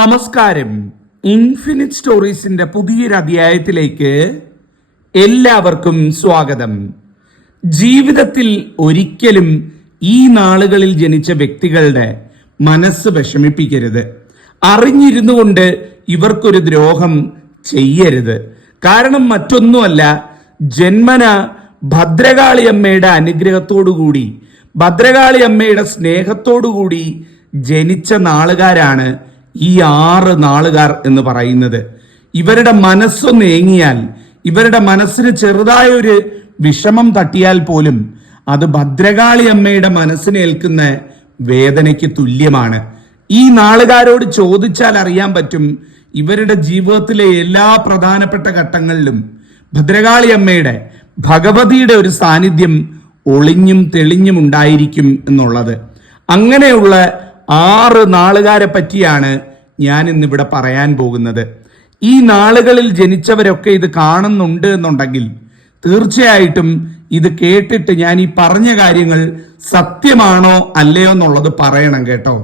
നമസ്കാരം. ഇൻഫിനിറ്റ് സ്റ്റോറീസിന്റെ പുതിയൊരു അധ്യായത്തിലേക്ക് എല്ലാവർക്കും സ്വാഗതം. ജീവിതത്തിൽ ഒരിക്കലും ഈ നാളുകളിൽ ജനിച്ച വ്യക്തികളുടെ മനസ്സ് വിഷമിപ്പിക്കരുത്. അറിഞ്ഞിരുന്നു കൊണ്ട് ഇവർക്കൊരു ദ്രോഹം ചെയ്യരുത്. കാരണം മറ്റൊന്നുമല്ല ജന്മന ഭദ്രകാളി അമ്മയുടെ അനുഗ്രഹത്തോടുകൂടി ഭദ്രകാളി അമ്മയുടെ സ്നേഹത്തോടുകൂടി ജനിച്ച നാളുകാരാണ് ഈ ആറ് നാളുകാർ എന്ന് പറയുന്നത്. ഇവരുടെ മനസ്സൊന്ന് ഏങ്ങിയാൽ ഇവരുടെ മനസ്സിന് ചെറുതായ ഒരു വിഷമം തട്ടിയാൽ പോലും അത് ഭദ്രകാളി അമ്മയുടെ മനസ്സിനേൽക്കുന്ന വേദനയ്ക്ക് തുല്യമാണ്. ഈ നാളുകാരോട് ചോദിച്ചാൽ അറിയാൻ പറ്റും ഇവരുടെ ജീവിതത്തിലെ എല്ലാ പ്രധാനപ്പെട്ട ഘട്ടങ്ങളിലും ഭദ്രകാളി അമ്മയുടെ ഭഗവതിയുടെ ഒരു സാന്നിധ്യം ഒളിഞ്ഞും തെളിഞ്ഞും ഉണ്ടായിരിക്കും എന്നുള്ളത്. അങ്ങനെയുള്ള ആറ് നാളുകാരെ പറ്റിയാണ് ഞാൻ ഇന്നിവിടെ പറയാൻ പോകുന്നത്. ഈ നാളുകളിൽ ജനിച്ചവരൊക്കെ ഇത് കാണുന്നുണ്ട് എന്നുണ്ടെങ്കിൽ തീർച്ചയായിട്ടും ഇത് കേട്ടിട്ട് ഞാൻ ഈ പറഞ്ഞ കാര്യങ്ങൾ സത്യമാണോ അല്ലയോ എന്നുള്ളത് പറയണം കേട്ടോ.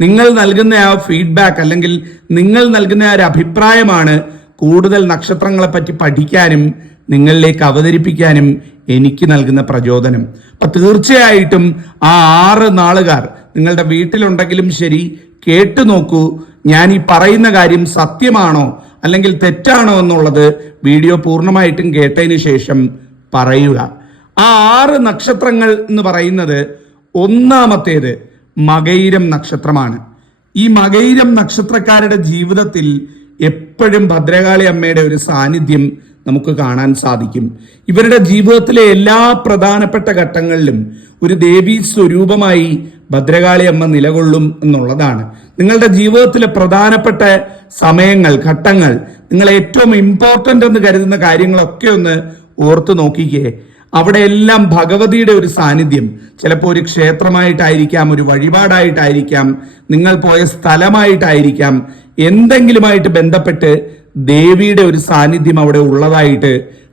നിങ്ങൾ നൽകുന്ന ആ ഫീഡ്ബാക്ക് അല്ലെങ്കിൽ നിങ്ങൾ നൽകുന്ന ആ ഒരു അഭിപ്രായമാണ് കൂടുതൽ നക്ഷത്രങ്ങളെ പറ്റി പഠിക്കാനും നിങ്ങളിലേക്ക് അവതരിപ്പിക്കാനും എനിക്ക് നൽകുന്ന പ്രചോദനം. അപ്പൊ തീർച്ചയായിട്ടും ആ ആറ് നാളുകാർ നിങ്ങളുടെ വീട്ടിലുണ്ടെങ്കിലും ശരി കേട്ടു നോക്കൂ ഞാൻ ഈ പറയുന്ന കാര്യം സത്യമാണോ അല്ലെങ്കിൽ തെറ്റാണോ എന്നുള്ളത് വീഡിയോ പൂർണമായിട്ടും കേട്ടതിന് ശേഷം പറയുക. ആ ആറ് നക്ഷത്രങ്ങൾ എന്ന് പറയുന്നത് ഒന്നാമത്തേത് മകൈരം നക്ഷത്രമാണ്. ഈ മകൈരം നക്ഷത്രക്കാരുടെ ജീവിതത്തിൽ എപ്പോഴും ഭദ്രകാളി അമ്മയുടെ ഒരു സാന്നിധ്യം നമുക്ക് കാണാൻ സാധിക്കും. ഇവരുടെ ജീവിതത്തിലെ എല്ലാ പ്രധാനപ്പെട്ട ഘട്ടങ്ങളിലും ഒരു ദേവീ സ്വരൂപമായി ഭദ്രകാളി അമ്മ നിലകൊള്ളും എന്നുള്ളതാണ്. നിങ്ങളുടെ ജീവിതത്തിലെ പ്രധാനപ്പെട്ട സമയങ്ങൾ ഘട്ടങ്ങൾ നിങ്ങൾ ഏറ്റവും ഇമ്പോർട്ടന്റ് എന്ന് കരുതുന്ന കാര്യങ്ങളൊക്കെ ഒന്ന് ഓർത്തു നോക്കിക്കേ. അവിടെ എല്ലാം ഭഗവതിയുടെ ഒരു സാന്നിധ്യം. ചിലപ്പോൾ ഒരു ക്ഷേത്രമായിട്ടായിരിക്കാം ഒരു വഴിപാടായിട്ടായിരിക്കാം നിങ്ങൾ പോയ സ്ഥലമായിട്ടായിരിക്കാം. എന്തെങ്കിലുമായിട്ട് ബന്ധപ്പെട്ട് ദേവിയുടെ ഒരു സാന്നിധ്യം അവിടെ ഉള്ളതായിട്ട്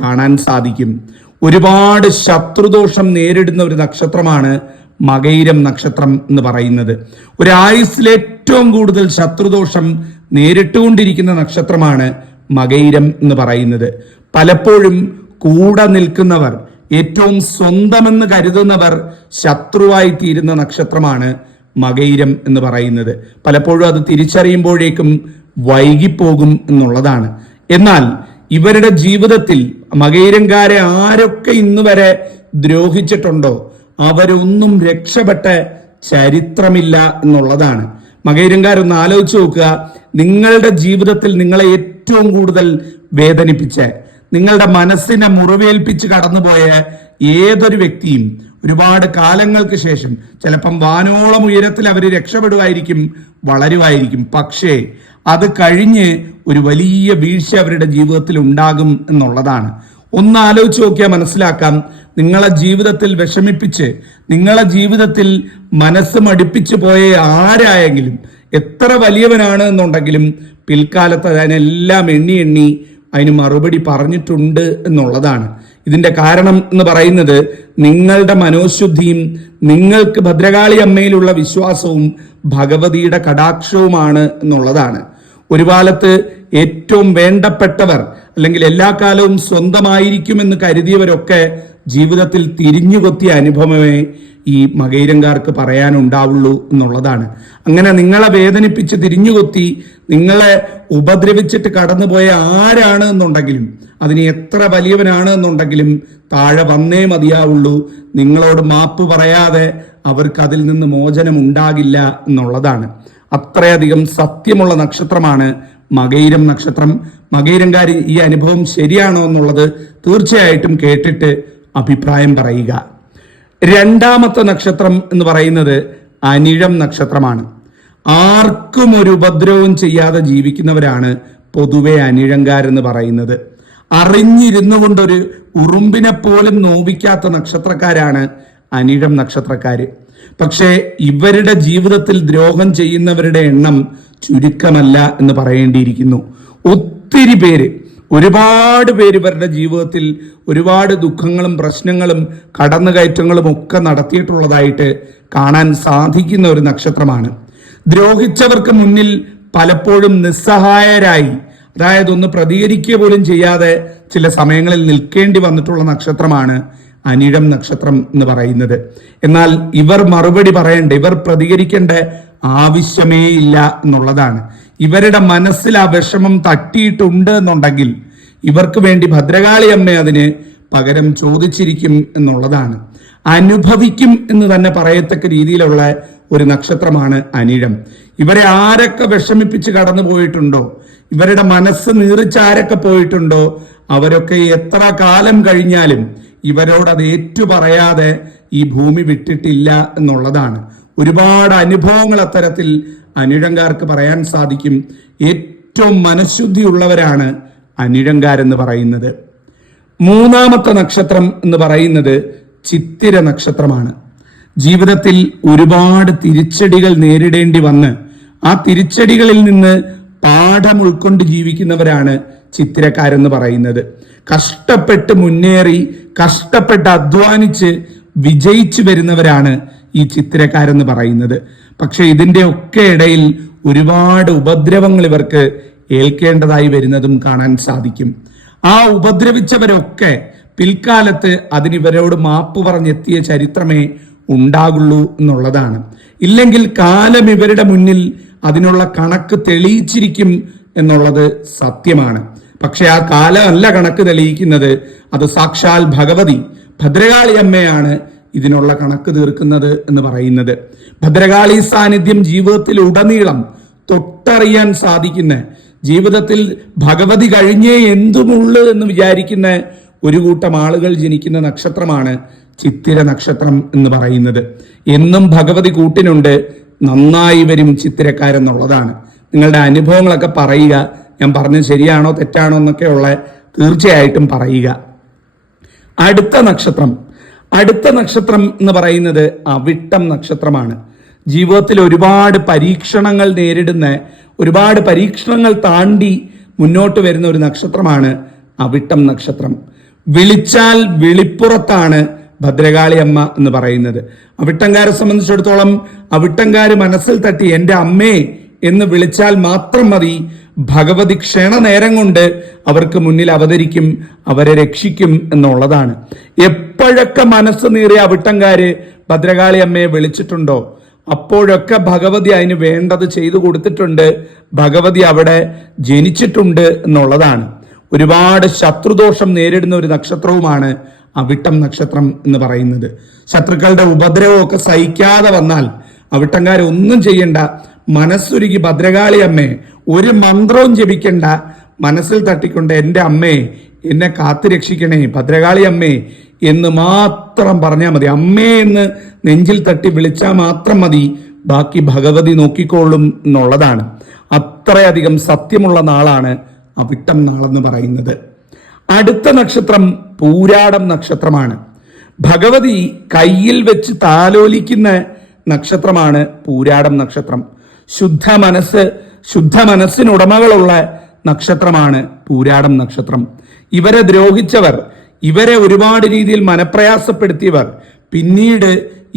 കാണാൻ സാധിക്കും. ഒരുപാട് ശത്രുദോഷം നേരിടുന്ന ഒരു നക്ഷത്രമാണ് മകൈരം നക്ഷത്രം എന്ന് പറയുന്നത്. ഒരു ആയുസ്സിൽ ഏറ്റവും കൂടുതൽ ശത്രുദോഷം നേരിട്ടുകൊണ്ടിരിക്കുന്ന നക്ഷത്രമാണ് മകൈരം എന്ന് പറയുന്നത്. പലപ്പോഴും കൂടെ നിൽക്കുന്നവർ ഏറ്റവും സ്വന്തമെന്ന് കരുതുന്നവർ ശത്രുവായി തീരുന്ന നക്ഷത്രമാണ് മകൈരം എന്ന് പറയുന്നത്. പലപ്പോഴും അത് തിരിച്ചറിയുമ്പോഴേക്കും വൈകിപ്പോകും എന്നുള്ളതാണ്. എന്നാൽ ഇവരുടെ ജീവിതത്തിൽ മകൈരങ്കാരെ ആരൊക്കെ ഇന്ന് വരെ ദ്രോഹിച്ചിട്ടുണ്ടോ? അവരൊന്നും രക്ഷപ്പെട്ട ചരിത്രമില്ല എന്നുള്ളതാണ്. മകൈരങ്കാരൊന്ന് ആലോചിച്ച് നോക്കുക. നിങ്ങളുടെ ജീവിതത്തിൽ നിങ്ങളെ ഏറ്റവും കൂടുതൽ വേദനിപ്പിച്ച നിങ്ങളുടെ മനസ്സിനെ മുറിവേൽപ്പിച്ച് കടന്നുപോയ ഏതൊരു വ്യക്തിയും ഒരുപാട് കാലങ്ങൾക്ക് ശേഷം ചിലപ്പം വാനോളം ഉയരത്തിൽ അവർ രക്ഷപ്പെടുമായിരിക്കും വളരുമായിരിക്കും പക്ഷേ അത് കഴിഞ്ഞ് ഒരു വലിയ വീഴ്ച അവരുടെ ജീവിതത്തിൽ ഉണ്ടാകും എന്നുള്ളതാണ്. ഒന്ന് ആലോചിച്ച് നോക്കിയാൽ മനസ്സിലാക്കാം. നിങ്ങളെ ജീവിതത്തിൽ വിഷമിപ്പിച്ച് നിങ്ങളെ ജീവിതത്തിൽ മനസ്സ് മടിപ്പിച്ചു പോയ ആരായെങ്കിലും എത്ര വലിയവനാണ് എന്നുണ്ടെങ്കിലും പിൽക്കാലത്ത് അതിനെല്ലാം എണ്ണി എണ്ണി അതിന് മറുപടി പറഞ്ഞിട്ടുണ്ട് എന്നുള്ളതാണ്. ഇതിന്റെ കാരണം എന്ന് പറയുന്നത് നിങ്ങളുടെ മനോശുദ്ധിയും നിങ്ങൾക്ക് ഭദ്രകാളി അമ്മയിലുള്ള വിശ്വാസവും ഭഗവതിയുടെ കടാക്ഷവുമാണ് എന്നുള്ളതാണ്. ഒരു കാലത്ത് ഏറ്റവും വേണ്ടപ്പെട്ടവർ അല്ലെങ്കിൽ എല്ലാ കാലവും സ്വന്തമായിരിക്കുമെന്ന് കരുതിയവരൊക്കെ ജീവിതത്തിൽ തിരിഞ്ഞുകൊത്തിയ അനുഭവമേ ഈ മകൈരങ്കാർക്ക് പറയാനുണ്ടാവുള്ളൂ എന്നുള്ളതാണ്. അങ്ങനെ നിങ്ങളെ വേദനിപ്പിച്ച് തിരിഞ്ഞുകൊത്തി നിങ്ങളെ ഉപദ്രവിച്ചിട്ട് കടന്നുപോയ ആരാണ് എന്നുണ്ടെങ്കിലും അതിന് എത്ര വലിയവനാണ് എന്നുണ്ടെങ്കിലും താഴെ വന്നേ മതിയാവുള്ളൂ. നിങ്ങളോട് മാപ്പ് പറയാതെ അവർക്ക് അതിൽ നിന്ന് മോചനം ഉണ്ടാകില്ല എന്നുള്ളതാണ്. അത്രയധികം സത്യമുള്ള നക്ഷത്രമാണ് മകൈരം നക്ഷത്രം. മകൈരങ്കാർ ഈ അനുഭവം ശരിയാണോ എന്നുള്ളത് തീർച്ചയായിട്ടും കേട്ടിട്ട് അഭിപ്രായം പറയുക. രണ്ടാമത്തെ നക്ഷത്രം എന്ന് പറയുന്നത് അനിഴം നക്ഷത്രമാണ്. ആർക്കും ഒരു ഉപദ്രവവും ചെയ്യാതെ ജീവിക്കുന്നവരാണ് പൊതുവെ അനിഴങ്കാരെന്ന് പറയുന്നത്. അറിഞ്ഞിരുന്നു കൊണ്ടൊരു ഉറുമ്പിനെ പോലും നോവിക്കാത്ത നക്ഷത്രക്കാരാണ് അനിഴം നക്ഷത്രക്കാര്. പക്ഷേ ഇവരുടെ ജീവിതത്തിൽ ദ്രോഹം ചെയ്യുന്നവരുടെ എണ്ണം ചുരുക്കമല്ല എന്ന് പറയേണ്ടിയിരിക്കുന്നു. ഒത്തിരി പേര് ഒരുപാട് പേര് ഇവരുടെ ജീവിതത്തിൽ ഒരുപാട് ദുഃഖങ്ങളും പ്രശ്നങ്ങളും കടന്നുകയറ്റങ്ങളും ഒക്കെ നടത്തിയിട്ടുള്ളതായിട്ട് കാണാൻ സാധിക്കുന്ന ഒരു നക്ഷത്രമാണ്. ദ്രോഹിച്ചവർക്ക് മുന്നിൽ പലപ്പോഴും നിസ്സഹായരായി അതായത് ഒന്ന് പ്രതികരിക്കുക പോലും ചെയ്യാതെ ചില സമയങ്ങളിൽ നിൽക്കേണ്ടി വന്നിട്ടുള്ള നക്ഷത്രമാണ് അനിഴം നക്ഷത്രം എന്ന് പറയുന്നത്. എന്നാൽ ഇവർ മറുപടി പറയേണ്ട ഇവർ പ്രതികരിക്കേണ്ട ആവശ്യമേ ഇല്ല എന്നുള്ളതാണ്. ഇവരുടെ മനസ്സിൽ ആ വിഷമം തട്ടിയിട്ടുണ്ട് എന്നുണ്ടെങ്കിൽ ഇവർക്ക് വേണ്ടി ഭദ്രകാളി അമ്മ അതിന് പകരം ചോദിച്ചിരിക്കും എന്നുള്ളതാണ്. അനുഭവിക്കും എന്ന് തന്നെ പറയത്തക്ക രീതിയിലുള്ള ഒരു നക്ഷത്രമാണ് അനിഴം. ഇവരെ ആരൊക്കെ വിഷമിപ്പിച്ച് കടന്നു പോയിട്ടുണ്ടോ? ഇവരുടെ മനസ്സ് നീറിച്ച് ആരൊക്കെ പോയിട്ടുണ്ടോ? അവരൊക്കെ എത്ര കാലം കഴിഞ്ഞാലും ഇവരോട് അത് ഏറ്റുപറയാതെ ഈ ഭൂമി വിട്ടിട്ടില്ല എന്നുള്ളതാണ്. ഒരുപാട് അനുഭവങ്ങൾ അത്തരത്തിൽ അനിഴങ്കാർക്ക് പറയാൻ സാധിക്കും. ഏറ്റവും മനഃശുദ്ധിയുള്ളവരാണ് അനിഴങ്കാരെന്ന് പറയുന്നത്. മൂന്നാമത്തെ നക്ഷത്രം എന്ന് പറയുന്നത് ചിത്തിര നക്ഷത്രമാണ്. ജീവിതത്തിൽ ഒരുപാട് തിരിച്ചടികൾ നേരിടേണ്ടി വന്ന് ആ തിരിച്ചടികളിൽ നിന്ന് പാഠം ഉൾക്കൊണ്ട് ജീവിക്കുന്നവരാണ് ചിത്തിരക്കാരെന്ന് പറയുന്നത്. കഷ്ടപ്പെട്ട് മുന്നേറി കഷ്ടപ്പെട്ട് അധ്വാനിച്ച് വിജയിച്ചു വരുന്നവരാണ് ഈ ചിത്തിരക്കാരെന്ന് പറയുന്നത്. പക്ഷെ ഇതിന്റെ ഒക്കെ ഇടയിൽ ഒരുപാട് ഉപദ്രവങ്ങൾ ഇവർക്ക് ഏൽക്കേണ്ടതായി വരുന്നതും കാണാൻ സാധിക്കും. ആ ഉപദ്രവിച്ചവരൊക്കെ പിൽക്കാലത്ത് അതിനിവരോട് മാപ്പ് പറഞ്ഞെത്തിയ ചരിത്രമേ ഉണ്ടാകുള്ളൂ എന്നുള്ളതാണ്. ഇല്ലെങ്കിൽ കാലം ഇവരുടെ മുന്നിൽ അതിനുള്ള കണക്ക് തെളിയിച്ചിരിക്കും എന്നുള്ളത് സത്യമാണ്. പക്ഷെ ആ കാലമല്ല കണക്ക് തെളിയിക്കുന്നത്. അത് സാക്ഷാൽ ഭഗവതി ഭദ്രകാളി അമ്മയാണ് ഇതിനുള്ള കണക്ക് തീർക്കുന്നത് എന്ന് പറയുന്നത്. ഭദ്രകാളി സാന്നിധ്യം ജീവിതത്തിൽ ഉടനീളം തൊട്ടറിയാൻ സാധിക്കുന്ന ജീവിതത്തിൽ ഭഗവതി കഴിഞ്ഞേ എന്തുമുള്ളു എന്ന് വിചാരിക്കുന്ന ഒരു കൂട്ടം ആളുകൾ ജനിക്കുന്ന നക്ഷത്രമാണ് ചിത്തിര നക്ഷത്രം എന്ന് പറയുന്നത്. എന്നും ഭഗവതി കൂട്ടിനുണ്ട്. നന്നായി വരും ചിത്തിരക്കാരെന്നുള്ളതാണ്. നിങ്ങളുടെ അനുഭവങ്ങളൊക്കെ പറയുക. ഞാൻ പറഞ്ഞത് ശരിയാണോ തെറ്റാണോ എന്നൊക്കെയുള്ള തീർച്ചയായിട്ടും പറയുക. അടുത്ത നക്ഷത്രം. അടുത്ത നക്ഷത്രം എന്ന് പറയുന്നത് അവിട്ടം നക്ഷത്രമാണ്. ജീവിതത്തിൽ ഒരുപാട് പരീക്ഷണങ്ങൾ നേരിടുന്ന ഒരുപാട് പരീക്ഷണങ്ങൾ താണ്ടി മുന്നോട്ട് വരുന്ന ഒരു നക്ഷത്രമാണ് അവിട്ടം നക്ഷത്രം. വിളിച്ചാൽ വിളിപ്പുറത്താണ് ഭദ്രകാളി അമ്മ എന്ന് പറയുന്നത്. അവിട്ടങ്കാരെ സംബന്ധിച്ചിടത്തോളം അവിട്ടങ്കാര് മനസ്സിൽ തട്ടി എന്റെ അമ്മേ എന്ന് വിളിച്ചാൽ മാത്രം മതി. ഭഗവതി ക്ഷണനേരം കൊണ്ട് അവർക്ക് മുന്നിൽ അവതരിക്കും അവരെ രക്ഷിക്കും എന്നുള്ളതാണ്. എപ്പോഴൊക്കെ മനസ്സ് നീറിയ അവിട്ടങ്കാര് ഭദ്രകാളി അമ്മയെ വിളിച്ചിട്ടുണ്ടോ? അപ്പോഴൊക്കെ ഭഗവതി അതിന് വേണ്ടത് ചെയ്തു കൊടുത്തിട്ടുണ്ട്. ഭഗവതി അവിടെ ജനിച്ചിട്ടുണ്ട് എന്നുള്ളതാണ്. ഒരുപാട് ശത്രുദോഷം നേരിടുന്ന ഒരു നക്ഷത്രവുമാണ് അവിട്ടം നക്ഷത്രം എന്ന് പറയുന്നത്. ശത്രുക്കളുടെ ഉപദ്രവമൊക്കെ സഹിക്കാതെ വന്നാൽ ഒന്നും ചെയ്യണ്ട. മനസ്സുരുകി ഭദ്രകാളി അമ്മേ ഒരു മന്ത്രവും ജപിക്കണ്ട. മനസ്സിൽ തട്ടിക്കൊണ്ട് എന്റെ അമ്മേ എന്നെ കാത്തു രക്ഷിക്കണേ ഭദ്രകാളി അമ്മേ എന്ന് മാത്രം പറഞ്ഞാൽ മതി. അമ്മേ എന്ന് നെഞ്ചിൽ തട്ടി വിളിച്ചാൽ മാത്രം മതി. ബാക്കി ഭഗവതി നോക്കിക്കോളും എന്നുള്ളതാണ്. അത്രയധികം സത്യമുള്ള നാളാണ് അവിട്ടം നാളെന്ന് പറയുന്നത്. അടുത്ത നക്ഷത്രം പൂരാടം നക്ഷത്രമാണ്. ഭഗവതി കയ്യിൽ വെച്ച് താലോലിക്കുന്ന നക്ഷത്രമാണ് പൂരാടം നക്ഷത്രം. ശുദ്ധ മനസ്സ് ശുദ്ധ മനസ്സിനുടമകളുള്ള നക്ഷത്രമാണ് പൂരാടം നക്ഷത്രം. ഇവരെ ദ്രോഹിച്ചവർ ഇവരെ ഒരുപാട് രീതിയിൽ മനപ്രയാസപ്പെടുത്തിയവർ. പിന്നീട്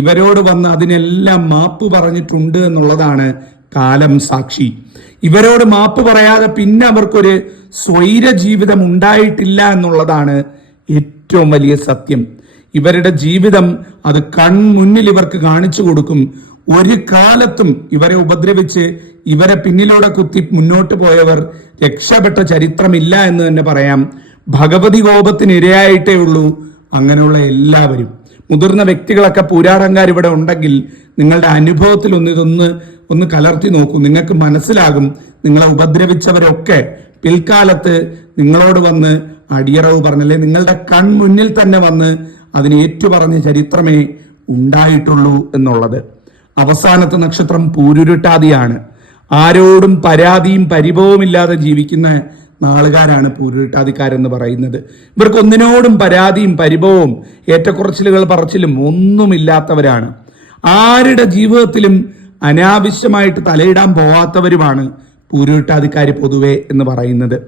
ഇവരോട് വന്ന് അതിനെല്ലാം മാപ്പ് പറഞ്ഞിട്ടുണ്ട് എന്നുള്ളതാണ് കാലം സാക്ഷി. ഇവരോട് മാപ്പ് പറയാതെ പിന്നെ അവർക്കൊരു സ്വൈര ജീവിതം ഉണ്ടായിട്ടില്ല എന്നുള്ളതാണ് ഏറ്റവും വലിയ സത്യം. ഇവരുടെ ജീവിതം അത് കൺമുന്നിൽ ഇവർക്ക് കാണിച്ചു കൊടുക്കും. ഒരു കാലത്തും ഇവരെ ഉപദ്രവിച്ച് ഇവരെ പിന്നിലൂടെ കുത്തി മുന്നോട്ട് പോയവർ രക്ഷപ്പെട്ട ചരിത്രമില്ല എന്ന് തന്നെ പറയാം. ഭഗവതി കോപത്തിന് ഇരയായിട്ടേ ഉള്ളൂ. അങ്ങനെയുള്ള എല്ലാവരും. മുതിർന്ന വ്യക്തികളൊക്കെ പൂരാടങ്കാർ ഇവിടെ ഉണ്ടെങ്കിൽ നിങ്ങളുടെ അനുഭവത്തിൽ ഒന്ന് ഇതൊന്ന് ഒന്ന് കലർത്തി നോക്കൂ. നിങ്ങൾക്ക് മനസ്സിലാകും. നിങ്ങളെ ഉപദ്രവിച്ചവരൊക്കെ പിൽക്കാലത്ത് നിങ്ങളോട് വന്ന് അടിയറവ് പറഞ്ഞല്ലേ നിങ്ങളുടെ കൺമുന്നിൽ തന്നെ വന്ന് അതിന് ഏറ്റുപറഞ്ഞ ചരിത്രമേ ഉണ്ടായിട്ടുള്ളൂ എന്നുള്ളത്. അവസാനത്തെ നക്ഷത്രം പൂരുരുട്ടാതിയാണ്. ആരോടും പരാതിയും പരിഭവമില്ലാതെ ജീവിക്കുന്ന നാളുകാരാണ് പൂരുരുട്ടാതിക്കാരെന്ന് പറയുന്നത്. ഇവർക്ക് ഒന്നിനോടും പരാതിയും പരിഭവവും ഏറ്റക്കുറച്ചിലുകൾ പറച്ചിലും ഒന്നുമില്ലാത്തവരാണ്. ആരുടെ ജീവിതത്തിലും അനാവശ്യമായിട്ട് തലയിടാൻ പോവാത്തവരുമാണ് പൂരുരുട്ടാതിക്കാർ പൊതുവെ എന്ന് പറയുന്നത്.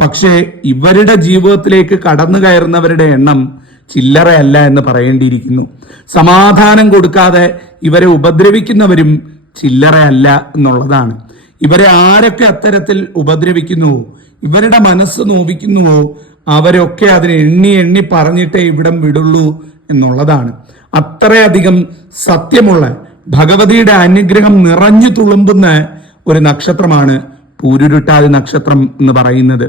പക്ഷേ ഇവരുടെ ജീവിതത്തിലേക്ക് കടന്നു കയറുന്നവരുടെ എണ്ണം ചില്ലറയല്ല എന്ന് പറയേണ്ടിയിരിക്കുന്നു. സമാധാനം കൊടുക്കാതെ ഇവരെ ഉപദ്രവിക്കുന്നവരും ചില്ലറയല്ല എന്നുള്ളതാണ്. ഇവരെ ആരൊക്കെ അത്തരത്തിൽ ഉപദ്രവിക്കുന്നുവോ ഇവരുടെ മനസ്സ് നോവിക്കുന്നുവോ അവരൊക്കെ അതിനെ എണ്ണി എണ്ണി പറഞ്ഞിട്ടേ ഇവിടം വിടുള്ളൂ എന്നുള്ളതാണ്. അത്രയധികം സത്യമുള്ള ഭഗവതിയുടെ അനുഗ്രഹം നിറഞ്ഞു തുളുമ്പുന്ന ഒരു നക്ഷത്രമാണ് പൂരുരുട്ടാതി നക്ഷത്രം എന്ന് പറയുന്നത്.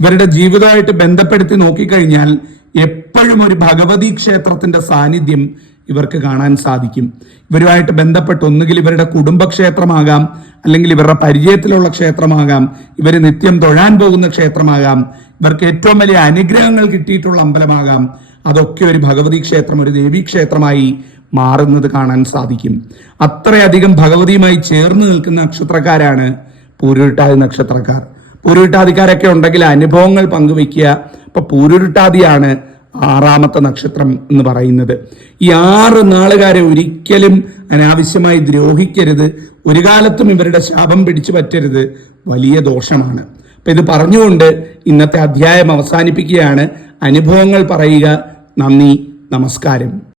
ഇവരുടെ ജീവിതമായിട്ട് ബന്ധപ്പെടുത്തി നോക്കിക്കഴിഞ്ഞാൽ എപ്പോഴും ഒരു ഭഗവതി ക്ഷേത്രത്തിന്റെ സാന്നിധ്യം ഇവർക്ക് കാണാൻ സാധിക്കും. ഇവരുമായിട്ട് ബന്ധപ്പെട്ട് ഒന്നുകിൽ ഇവരുടെ കുടുംബക്ഷേത്രമാകാം അല്ലെങ്കിൽ ഇവരുടെ പരിചയത്തിലുള്ള ക്ഷേത്രമാകാം ഇവർ നിത്യം തൊഴാൻ പോകുന്ന ക്ഷേത്രമാകാം ഇവർക്ക് ഏറ്റവും വലിയ അനുഗ്രഹങ്ങൾ കിട്ടിയിട്ടുള്ള അമ്പലമാകാം. അതൊക്കെ ഒരു ഭഗവതി ക്ഷേത്രം ഒരു ദേവീ ക്ഷേത്രമായി മാറുന്നത് കാണാൻ സാധിക്കും. അത്രയധികം ഭഗവതിയുമായി ചേർന്ന് നിൽക്കുന്ന നക്ഷത്രക്കാരാണ് പൂരുരുട്ടാതി നക്ഷത്രക്കാർ. പൂരുരുട്ടാതിക്കാരൊക്കെ ഉണ്ടെങ്കിൽ അനുഭവങ്ങൾ പങ്കുവെക്കുക അപ്പൊ പൂരുരുട്ടാതിയാണ് ആറാമത്തെ നക്ഷത്രം എന്ന് പറയുന്നത്. ഈ ആറ് നാളുകാരെ ഒരിക്കലും അനാവശ്യമായി ദ്രോഹിക്കരുത്. ഒരു കാലത്തും ഇവരുടെ ശാപം പിടിച്ചു പറ്റരുത്. വലിയ ദോഷമാണ്. അപ്പൊ ഇത് പറഞ്ഞുകൊണ്ട് ഇന്നത്തെ അധ്യായം അവസാനിപ്പിക്കുകയാണ്. അനുഭവങ്ങൾ പറയുക. നന്ദി. നമസ്കാരം.